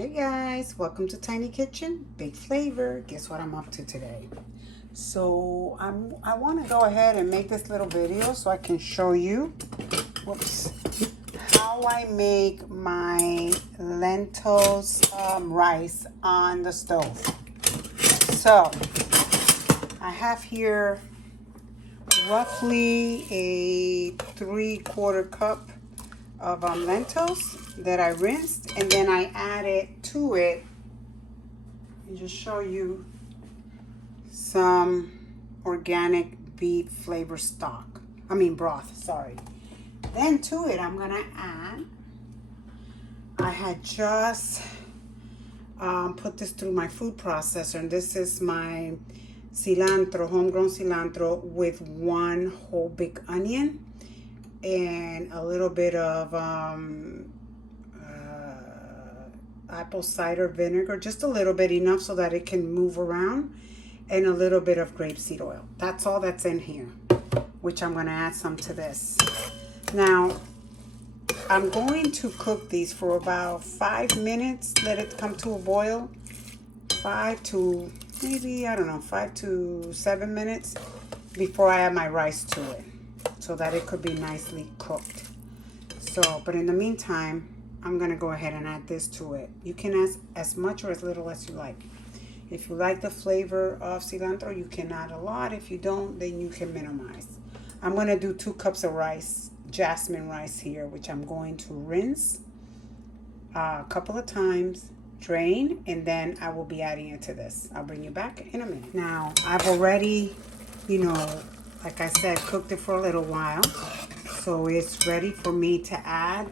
Hey guys, welcome to Tiny Kitchen, Big Flavor. Guess what I'm up to today? So I want to go ahead and make this little video so I can show you, how I make my lentils rice on the stove. So I have here roughly a 3/4 cup of lentils that I rinsed, and then I added to it, and just show you, some organic beef flavor stock. Broth, sorry. Then to it, I'm gonna add, I had just put this through my food processor, and this is my cilantro, homegrown cilantro with one whole big onion and a little bit of apple cider vinegar, just a little bit, enough so that it can move around, and a little bit of grapeseed oil. That's all that's in here, which I'm going to add some to this. Now, I'm going to cook these for about 5 minutes, let it come to a boil. 5 to 7 minutes before I add my rice to it, so that it could be nicely cooked. So, but in the meantime, I'm gonna go ahead and add this to it. You can add as much or as little as you like. If you like the flavor of cilantro, you can add a lot. If you don't, then you can minimize. I'm gonna do 2 cups of rice, Jasmine rice here, which I'm going to rinse a couple of times, drain, and then I will be adding it to this. I'll bring you back in a minute. Now, I've already, like I said, cooked it for a little while, so it's ready for me to add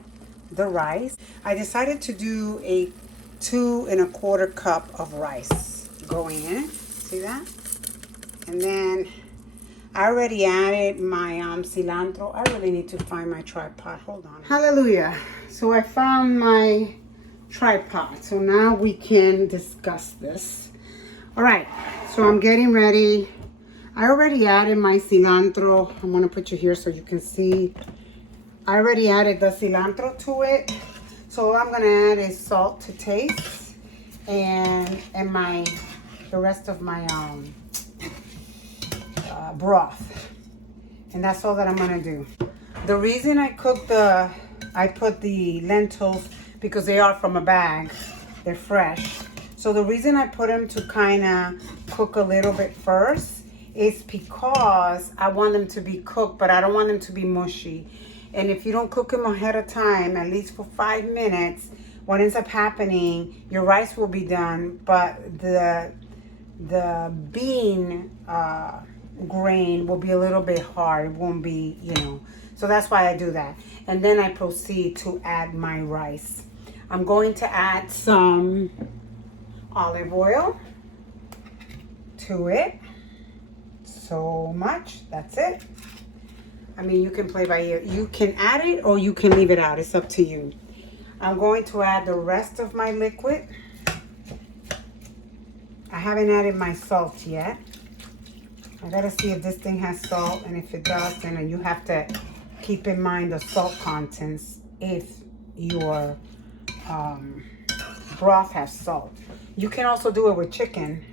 the rice. I decided to do a 2 1/4 cup of rice going in it. See that? And then I already added my cilantro. I really need to find my tripod. Hold on. Hallelujah. So I found my tripod. So now we can discuss this. All right. So I'm getting ready. I already added my cilantro. I'm going to put you here so you can see. I already added the cilantro to it. So all I'm going to add is salt to taste, and the rest of my broth. And that's all that I'm going to do. The reason I put the lentils, because they are from a bag. They're fresh. So the reason I put them to kind of cook a little bit first is because I want them to be cooked, but I don't want them to be mushy. And if you don't cook them ahead of time, at least for 5 minutes, what ends up happening, your rice will be done, but the bean grain will be a little bit hard. It won't be, So that's why I do that. And then I proceed to add my rice. I'm going to add some olive oil to it. So much. That's it. You can play by ear. You can add it or you can leave it out. It's up to you. I'm going to add the rest of my liquid. I haven't added my salt yet. I gotta see if this thing has salt, and if it does, then you have to keep in mind the salt contents if your broth has salt. You can also do it with chicken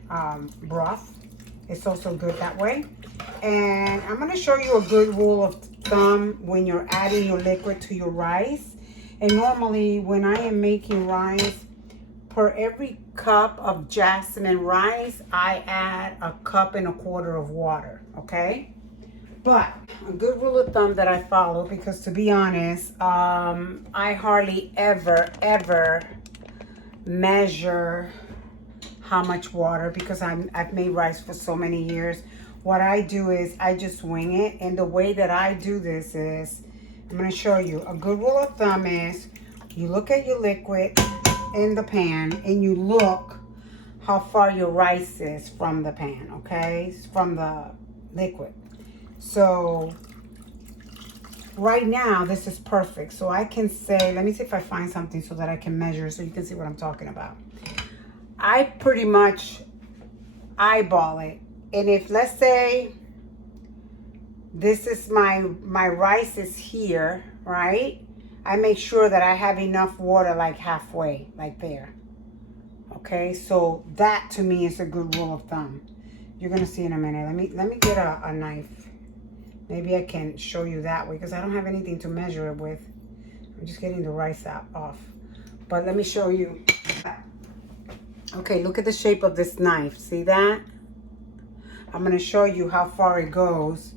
broth. It's also good that way. And I'm going to show you a good rule of thumb when you're adding your liquid to your rice. And normally when I am making rice, per every cup of Jasmine rice, I add 1.25 cups of water, okay? But a good rule of thumb that I follow, because to be honest, I hardly ever measure how much water, because I've made rice for so many years. What I do is I just wing it, and the way that I do this is, I'm going to show you. A good rule of thumb is you look at your liquid in the pan, and you look how far your rice is from the pan, okay? From the liquid. So right now, this is perfect. So I can say, let me see if I find something so that I can measure so you can see what I'm talking about. I pretty much eyeball it. And if, let's say, this is my rice is here, right? I make sure that I have enough water like halfway, like there. Okay, so that to me is a good rule of thumb. You're gonna see in a minute. Let me get a knife. Maybe I can show you that way because I don't have anything to measure it with. I'm just getting the rice off. But let me show you. Okay, look at the shape of this knife. See that? I'm gonna show you how far it goes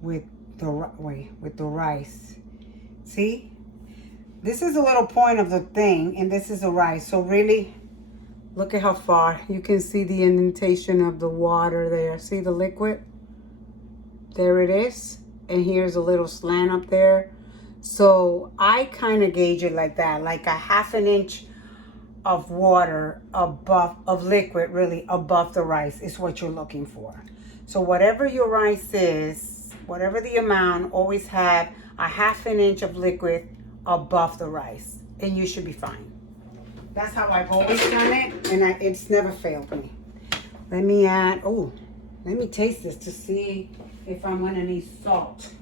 with the rice. See? This is a little point of the thing, and this is the rice. So really, look at how far. You can see the indentation of the water there. See the liquid? There it is. And here's a little slant up there. So I kind of gauge it like that, like a ½ inch of water of liquid really above the rice is what you're looking for. So whatever your rice is, whatever the amount, always have a ½ inch of liquid above the rice and you should be fine. That's how I've always done it, and it's never failed me. Let me taste this to see if I'm gonna need salt,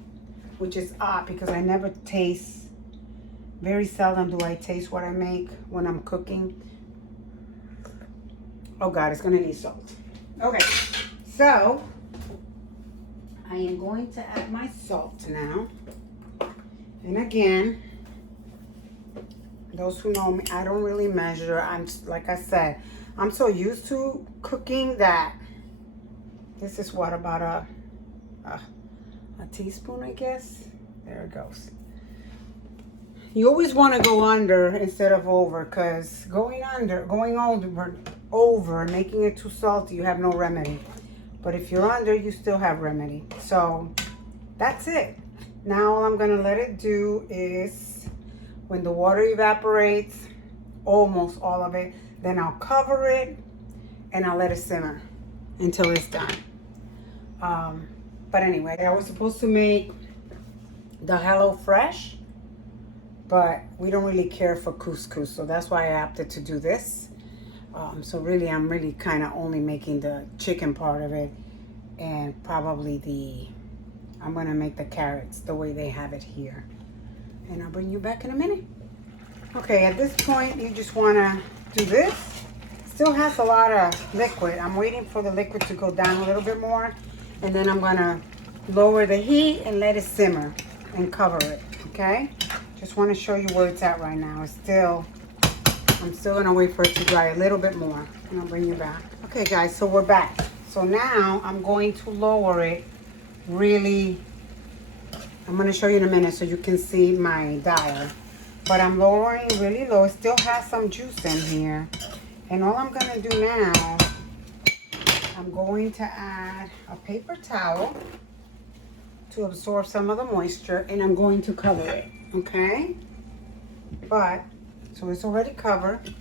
which is odd because I never taste, very seldom do I taste what I make when I'm cooking. Oh God, it's gonna need salt. Okay, so I am going to add my salt now. And again, those who know me, I don't really measure. Like I said, I'm so used to cooking that this is what, about a teaspoon, I guess. There it goes. You always want to go under instead of over, because going over, making it too salty, you have no remedy. But if you're under, you still have remedy. So that's it. Now all I'm going to let it do is, when the water evaporates, almost all of it, then I'll cover it and I'll let it simmer until it's done. But anyway, I was supposed to make the HelloFresh, but we don't really care for couscous, so that's why I opted to do this. So really, I'm really kind of only making the chicken part of it, and probably I'm gonna make the carrots the way they have it here. And I'll bring you back in a minute. Okay, at this point, you just wanna do this. Still has a lot of liquid. I'm waiting for the liquid to go down a little bit more, and then I'm gonna lower the heat and let it simmer and cover it, okay? Just wanna show you where it's at right now. I'm still gonna wait for it to dry a little bit more, and I'll bring you back. Okay guys, so we're back. So now I'm going to lower it really. I'm going to show you in a minute so you can see my dial. But I'm lowering really low. It still has some juice in here. And all I'm going to do now, I'm going to add a paper towel to absorb some of the moisture. And I'm going to cover it. Okay? So it's already covered.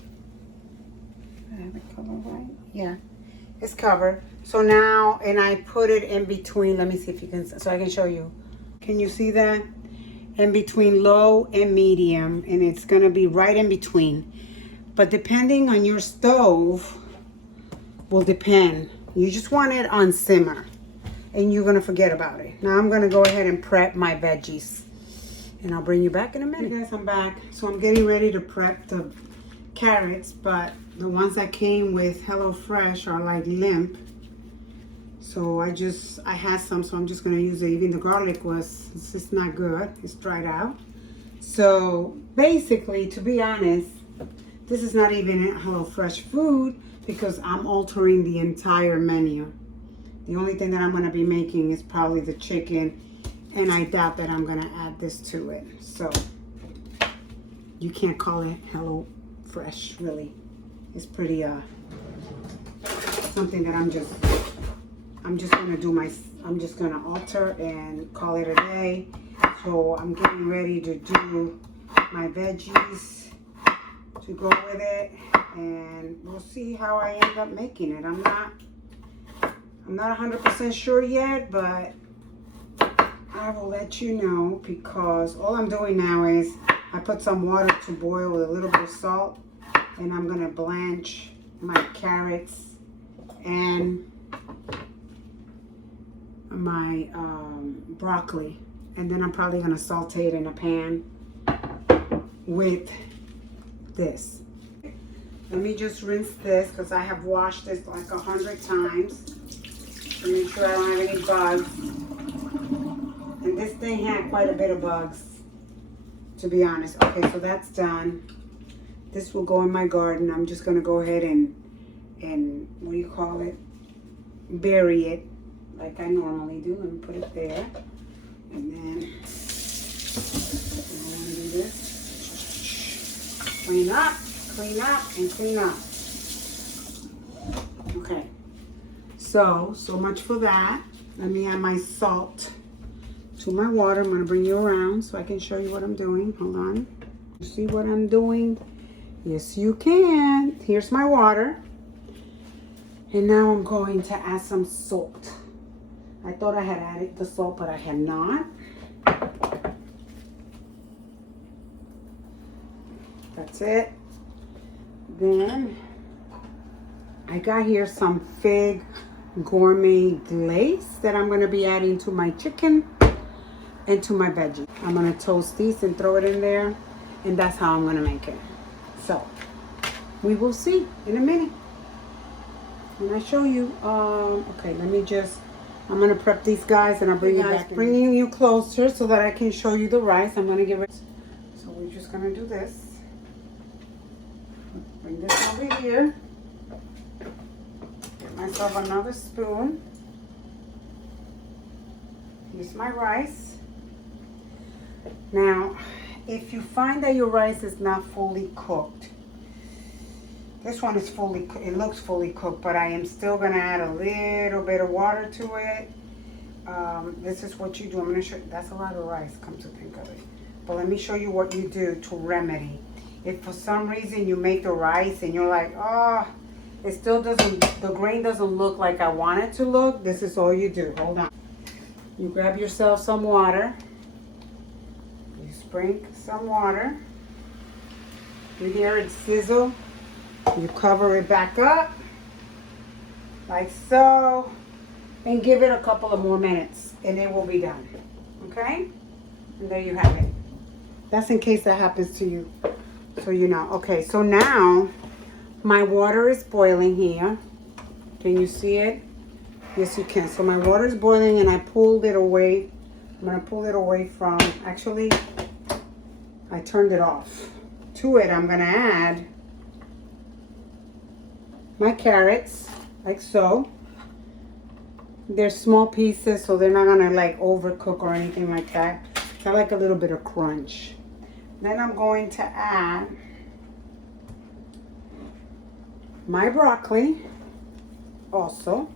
I have it covered right? Yeah. It's covered. So now, and I put it in between. Let me see if you can, so I can show you. Can you see that? In between low and medium, and it's gonna be right in between. But depending on your stove will depend. You just want it on simmer, and you're gonna forget about it. Now I'm gonna go ahead and prep my veggies, and I'll bring you back in a minute. Hey guys, I'm back. So I'm getting ready to prep the carrots, but the ones that came with HelloFresh are like limp. So I had some, so I'm just gonna use it. Even the garlic it's just not good. It's dried out. So basically, to be honest, this is not even HelloFresh food because I'm altering the entire menu. The only thing that I'm gonna be making is probably the chicken, and I doubt that I'm gonna add this to it. So you can't call it HelloFresh, really. It's pretty something that I'm just gonna alter and call it a day. So I'm getting ready to do my veggies to go with it, and we'll see how I end up making it. I'm not 100% sure yet, but I will let you know, because all I'm doing now is I put some water to boil with a little bit of salt, and I'm gonna blanch my carrots and my broccoli, and then I'm probably gonna saute it in a pan with this. Let me just rinse this because I have washed this like 100 times to make sure I don't have any bugs. And this thing had quite a bit of bugs, to be honest. Okay, so that's done. This will go in my garden. I'm just going to go ahead and what do you call it? Bury it like I normally do. Let me put it there. And then I'm going to do this. Clean up, and clean up. Okay. So much for that. Let me add my salt to my water. I'm going to bring you around so I can show you what I'm doing. Hold on. You see what I'm doing? Yes, you can. Here's my water. And now I'm going to add some salt. I thought I had added the salt, but I had not. That's it. Then I got here some fig gourmet glaze that I'm going to be adding to my chicken and to my veggie. I'm going to toast these and throw it in there, and that's how I'm going to make it. So we will see in a minute when I show you. Okay, let me just, I'm going to prep these guys and I'll bring you back, bringing you closer so that I can show you the rice. I'm going to get ready. So we're just going to do this. Bring this over here. Get myself another spoon. Here's my rice. Now, if you find that your rice is not fully cooked, this one is fully cooked. It looks fully cooked, but I am still going to add a little bit of water to it. This is what you do. I'm going to show you. That's a lot of rice, come to think of it. But let me show you what you do to remedy. If for some reason you make the rice and you're like, oh, it still doesn't, the grain doesn't look like I want it to look, this is all you do. Hold on. You grab yourself some water. You sprinkle some water. You hear it sizzle. You cover it back up, like so, and give it a couple of more minutes, and it will be done. Okay? And there you have it. That's in case that happens to you, so you know. Okay, so now my water is boiling here. Can you see it? Yes, you can. So my water is boiling, and I pulled it away. I'm going to pull it away from, actually, I turned it off. To it, I'm going to add my carrots, like so. They're small pieces, so they're not gonna like overcook or anything like that. I like a little bit of crunch. Then I'm going to add my broccoli, also,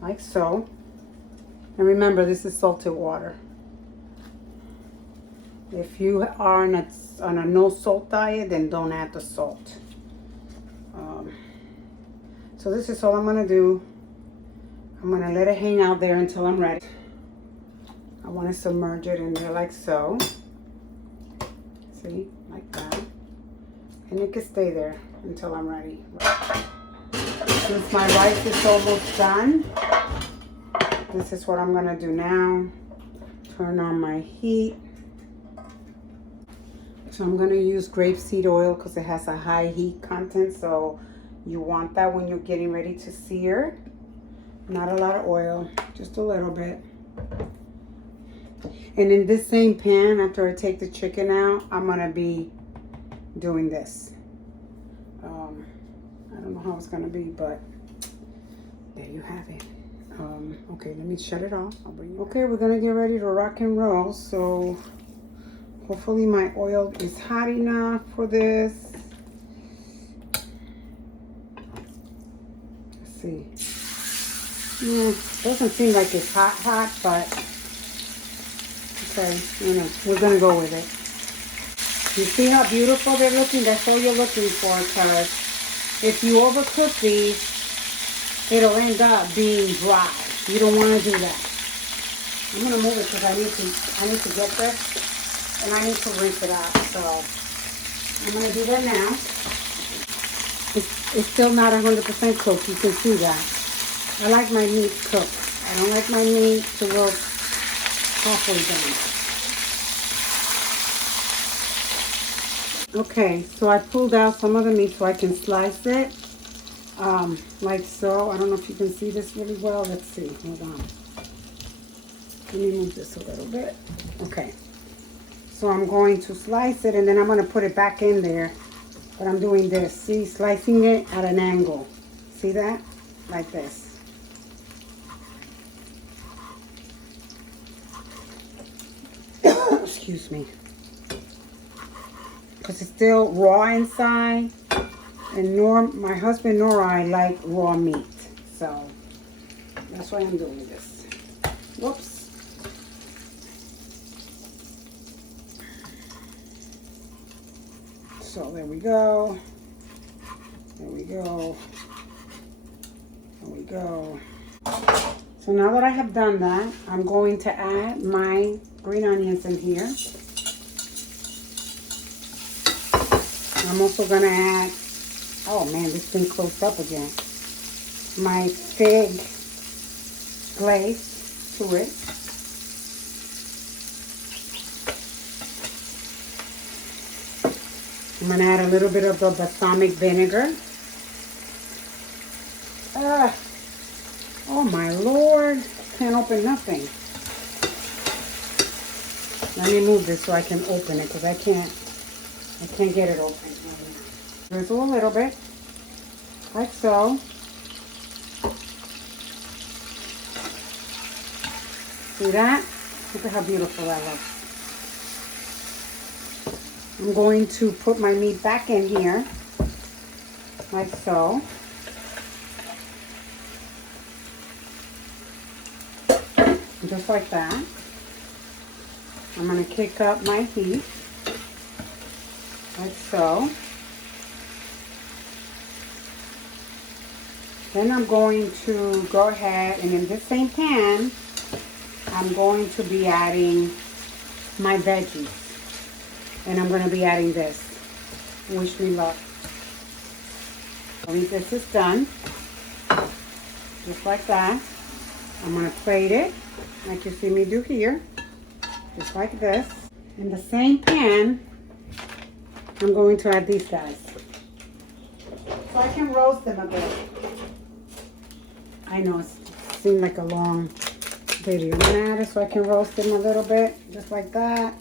like so. And remember, this is salted water. If you are on a no salt diet, then don't add the salt. So this is all I'm going to do. I'm going to let it hang out there until I'm ready. I want to submerge it in there like so. See, like that. And it can stay there until I'm ready. Since my rice is almost done, this is what I'm going to do now. Turn on my heat. So I'm going to use grapeseed oil because it has a high heat content. So you want that when you're getting ready to sear. Not a lot of oil, just a little bit. And in this same pan, after I take the chicken out, I'm going to be doing this. I don't know how it's going to be, but there you have it. Okay, let me shut it off. Okay, we're going to get ready to rock and roll. So hopefully my oil is hot enough for this. Let's see. Yeah, doesn't seem like it's hot, but okay, you know, we're gonna go with it. You see how beautiful they're looking? That's all you're looking for, because if you overcook these, it'll end up being dry. You don't want to do that. I'm gonna move it because I need to get this, and I need to rinse it out. So I'm gonna do that now. It's still not 100% cooked. You can see that. I like my meat cooked. I don't like my meat to look halfway done. Okay, so I pulled out some of the meat so I can slice it. Like so. I don't know if you can see this really well. Let's see. Hold on. Let me move this a little bit. Okay. So I'm going to slice it and then I'm going to put it back in there. But I'm doing this. See, slicing it at an angle. See that? Like this. Excuse me. Because it's still raw inside. And my husband nor I like raw meat. So that's why I'm doing this. Whoops. So there we go. There we go. There we go. So now that I have done that, I'm going to add my green onions in here. I'm also going to add, oh man, this thing closed up again, my fig glaze to it. I'm going to add a little bit of the balsamic vinegar. Oh my Lord, can't open nothing. Let me move this so I can open it because I can't get it open. Drizzle a little bit, like so. See that? Look at how beautiful that looks. I'm going to put my meat back in here, like so. Just like that. I'm going to kick up my heat, like so. Then I'm going to go ahead and in this same pan, I'm going to be adding my veggies. And I'm going to be adding this. Wish me luck. Once this is done, just like that, I'm going to plate it, like you see me do here, just like this. In the same pan, I'm going to add these guys. So I can roast them a bit. I know it seemed like a long video. I'm going to add it so I can roast them a little bit, just like that.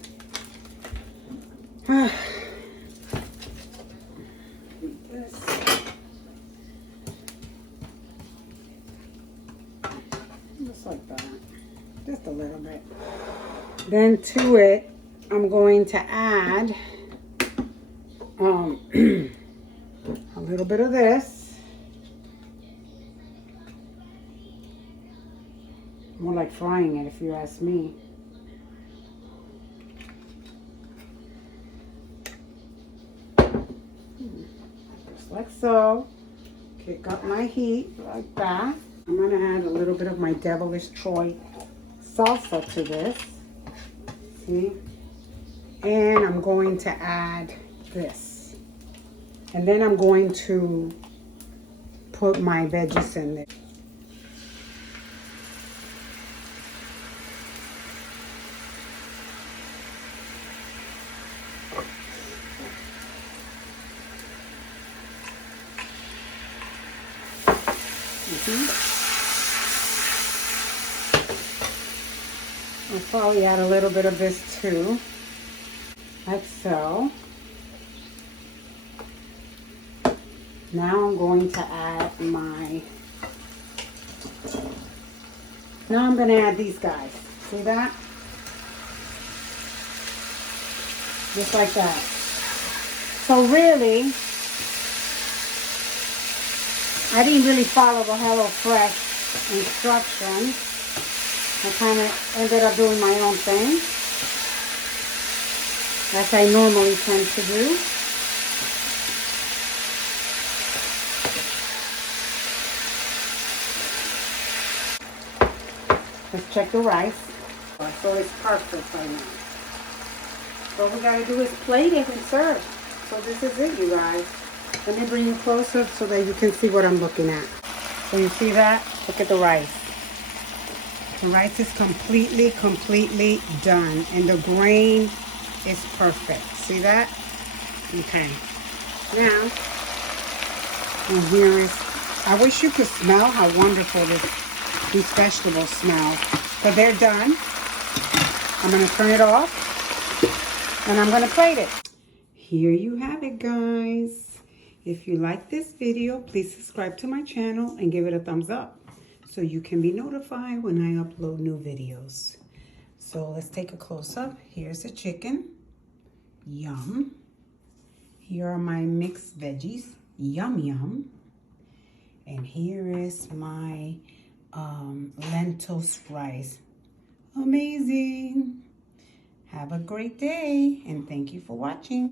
Just like that. Just a little bit. Then to it, I'm going to add a little bit of this. More like frying it, if you ask me. Just like so. Kick up my heat like that. I'm going to add a little bit of my devilish Troy salsa to this. See? And I'm going to add this. And then I'm going to put my veggies in there. I'll probably add a little bit of this too, like so. Now I'm going to add now I'm going to add these guys. See that? Just like that. So really, I didn't really follow the HelloFresh instructions. I kind of ended up doing my own thing, as I normally tend to do. Let's check the rice. So it's perfect right now. So all we gotta do is plate it and serve. So this is it, you guys. Let me bring you closer so that you can see what I'm looking at. So you see that? Look at the rice. The rice is completely done. And the grain is perfect. See that? Okay. Now, and here is, I wish you could smell how wonderful these vegetables smell. But they're done. I'm going to turn it off. And I'm going to plate it. Here you have it, guys. If you like this video, please subscribe to my channel and give it a thumbs up so you can be notified when I upload new videos. So let's take a close-up. Here's the chicken. Yum. Here are my mixed veggies. Yum, yum. And here is my lentils rice. Amazing. Have a great day, and thank you for watching.